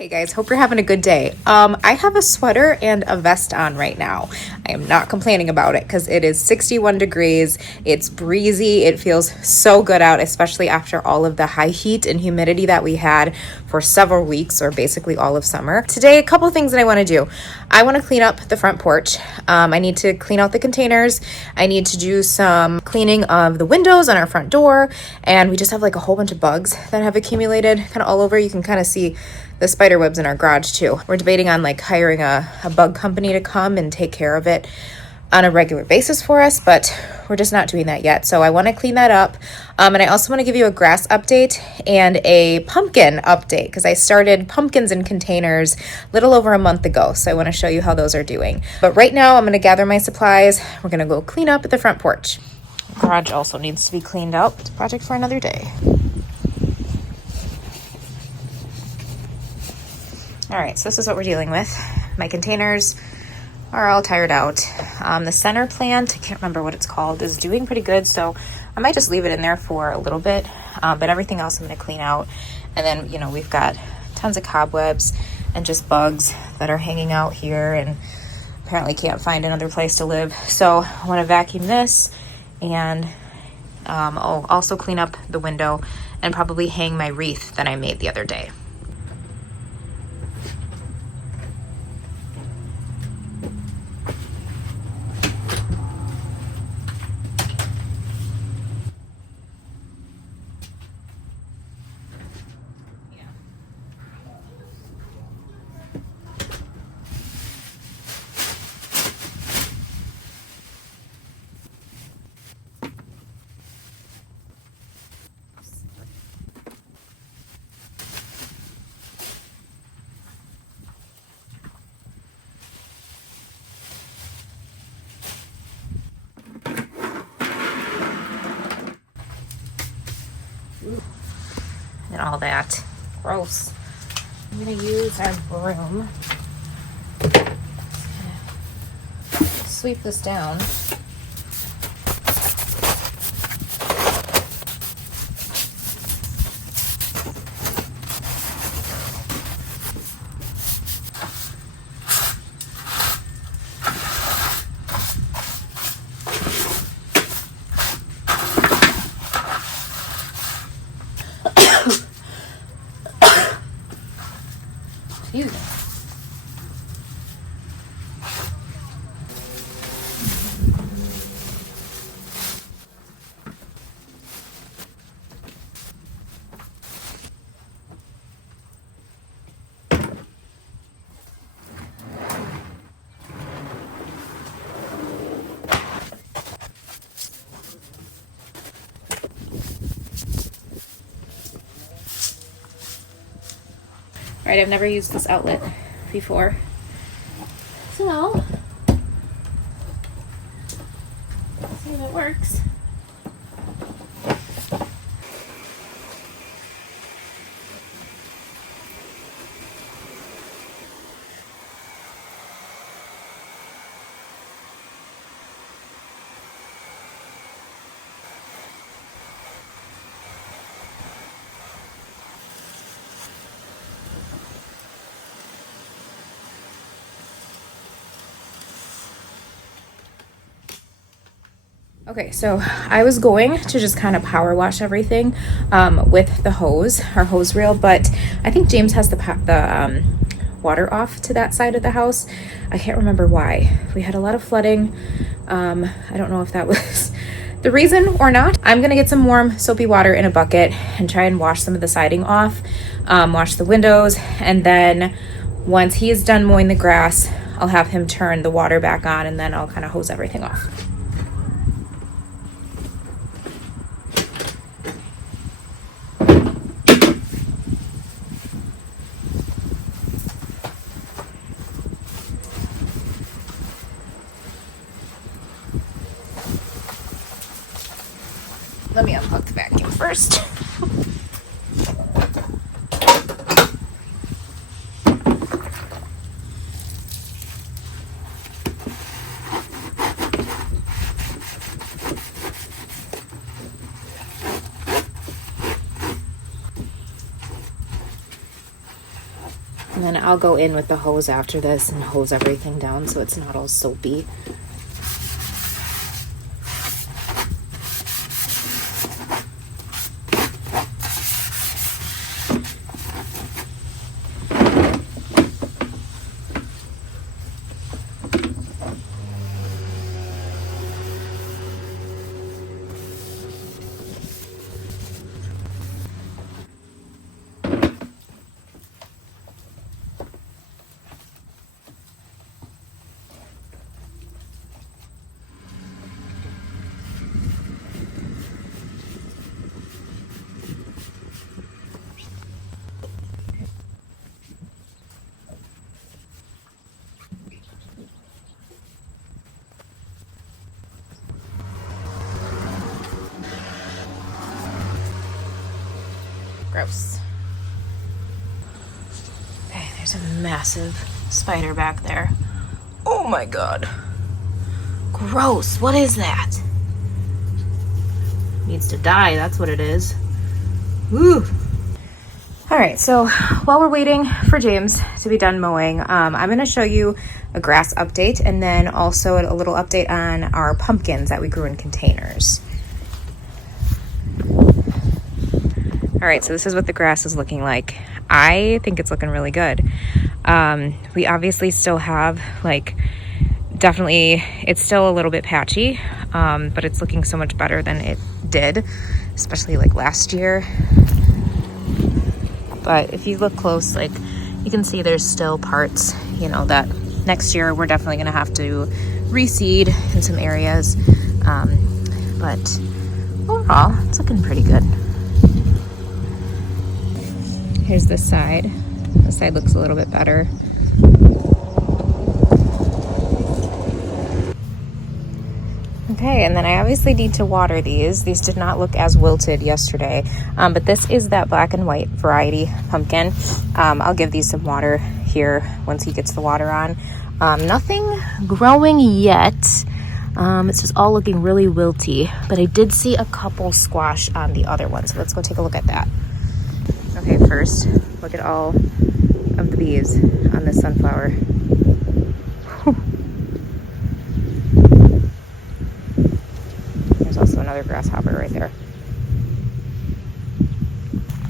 Hey guys, hope you're having a good day. I have a sweater and a vest on right now. I am not complaining about it because it is 61 degrees. It's breezy. It feels so good out, especially after all of the high heat and humidity that we had for several weeks or basically all of summer. Today, a couple of things that I want to do. I want to clean up the front porch. I need to clean out the containers. I need to do some cleaning of the windows on our front door. And we just have like a whole bunch of bugs that have accumulated kind of all over. You can kind of see the spider webs in our garage too. We're debating on like hiring a bug company to come and take care of it on a regular basis for us, but we're just not doing that yet. So I want to clean that up. And I also want to give you a grass update and a pumpkin update because I started pumpkins in containers a little over a month ago. So I want to show you how those are doing. But right now I'm going to gather my supplies. We're going to go clean up the front porch. The garage also needs to be cleaned out. It's a project for another day. All right, so this is what we're dealing with. My containers are all tired out. The center plant, I can't remember what it's called, is doing pretty good. So I might just leave it in there for a little bit, but everything else I'm gonna clean out. And then, we've got tons of cobwebs and just bugs that are hanging out here and apparently can't find another place to live. So I wanna vacuum this and I'll also clean up the window and probably hang my wreath that I made the other day. And all that. Gross. I'm gonna use our broom. Sweep this down. Excuse me. All right, I've never used this outlet before. So, let's see if it works. Okay, so I was going to just kind of power wash everything with the hose, our hose reel, but I think James has the water off to that side of the house. I can't remember why. We had a lot of flooding. I don't know if that was the reason or not. I'm gonna get some warm soapy water in a bucket and try and wash some of the siding off, wash the windows, and then once he is done mowing the grass, I'll have him turn the water back on and then I'll kind of hose everything off. Let me unplug the vacuum first. And then I'll go in with the hose after this and hose everything down so it's not all soapy. Gross. Okay, there's a massive spider back there. Oh my god. Gross. What is that? Needs to die, that's what it is. Woo. All right, so while we're waiting for James to be done mowing, I'm gonna show you a grass update and then also a little update on our pumpkins that we grew in containers. All right, so this is what the grass is looking like. I think it's looking really good. We obviously still have definitely, it's still a little bit patchy, but it's looking so much better than it did, especially last year. But if you look close, you can see there's still parts, that next year we're definitely gonna have to reseed in some areas. But overall, it's looking pretty good. Here's this side. This side looks a little bit better. Okay, and then I obviously need to water these. These did not look as wilted yesterday, but this is that black and white variety pumpkin. I'll give these some water here once he gets the water on. Nothing growing yet. It's just all looking really wilty, but I did see a couple squash on the other one, so let's go take a look at that. Okay, first, look at all of the bees on this sunflower. Whew. There's also another grasshopper right there.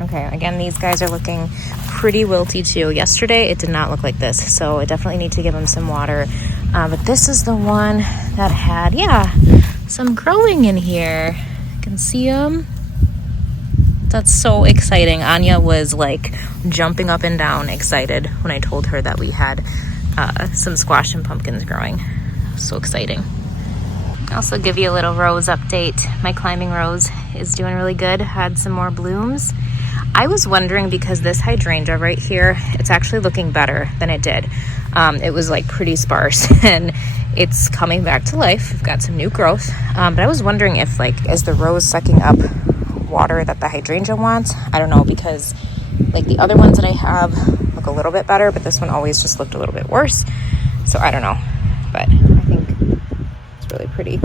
Okay, again, these guys are looking pretty wilty too. Yesterday, it did not look like this, so I definitely need to give them some water. But this is the one that had, some growing in here. You can see them. That's so exciting. Anya was jumping up and down excited when I told her that we had some squash and pumpkins growing. So exciting. I'll also give you a little rose update. My climbing rose is doing really good. Had some more blooms. I was wondering, because this hydrangea right here, it's actually looking better than it did. It was pretty sparse and it's coming back to life. We've got some new growth. But I was wondering if is the rose sucking up water that the hydrangea wants? I don't know, because the other ones that I have look a little bit better, but this one always just looked a little bit worse. So I don't know, but I think it's really pretty.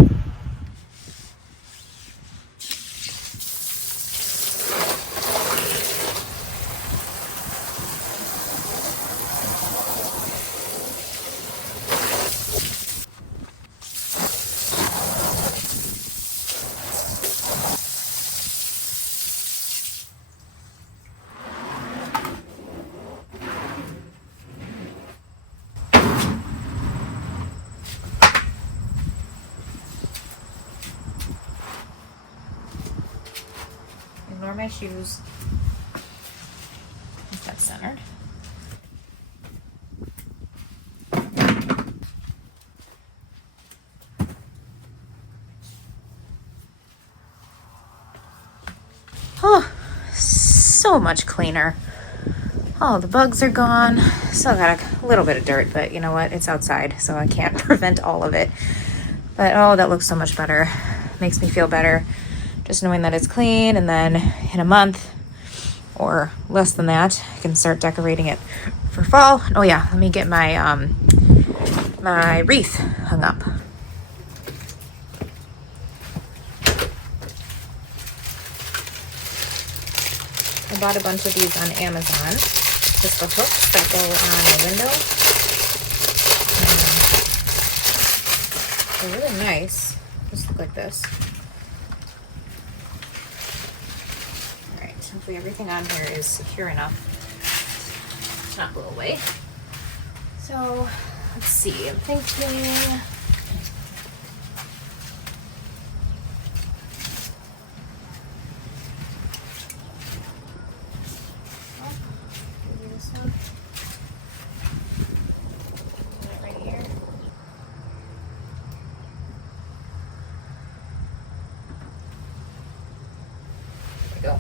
Ignore my shoes. Is that centered? Oh, so much cleaner. Oh, the bugs are gone. Still got a little bit of dirt, but you know what? It's outside, so I can't prevent all of it. But oh, that looks so much better. Makes me feel better. Just knowing that it's clean, and then in a month or less than that, I can start decorating it for fall. Oh yeah, let me get my my wreath hung up. I bought a bunch of these on Amazon. just the hooks that go on the window. They're really nice. Just look like this. All right, hopefully everything on here is secure enough to not blow away. So let's see, I'm thinking. Go.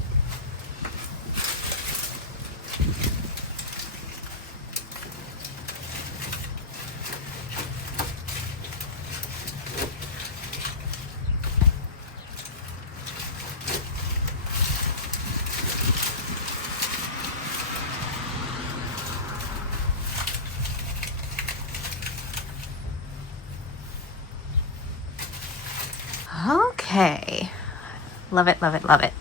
Okay. Love it, love it, love it.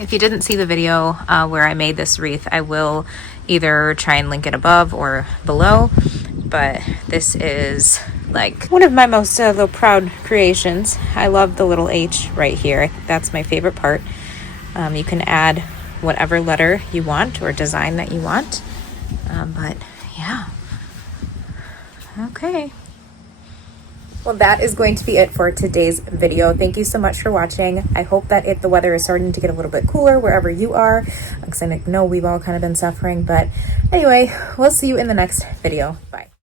If you didn't see the video where I made this wreath, I will either try and link it above or below, but this is like one of my most little proud creations. I love the little H right here. I think that's my favorite part. You can add whatever letter you want or design that you want, but yeah. Okay. Well, that is going to be it for today's video. Thank you so much for watching. I hope that if the weather is starting to get a little bit cooler wherever you are, because I know we've all kind of been suffering, but anyway, we'll see you in the next video. Bye.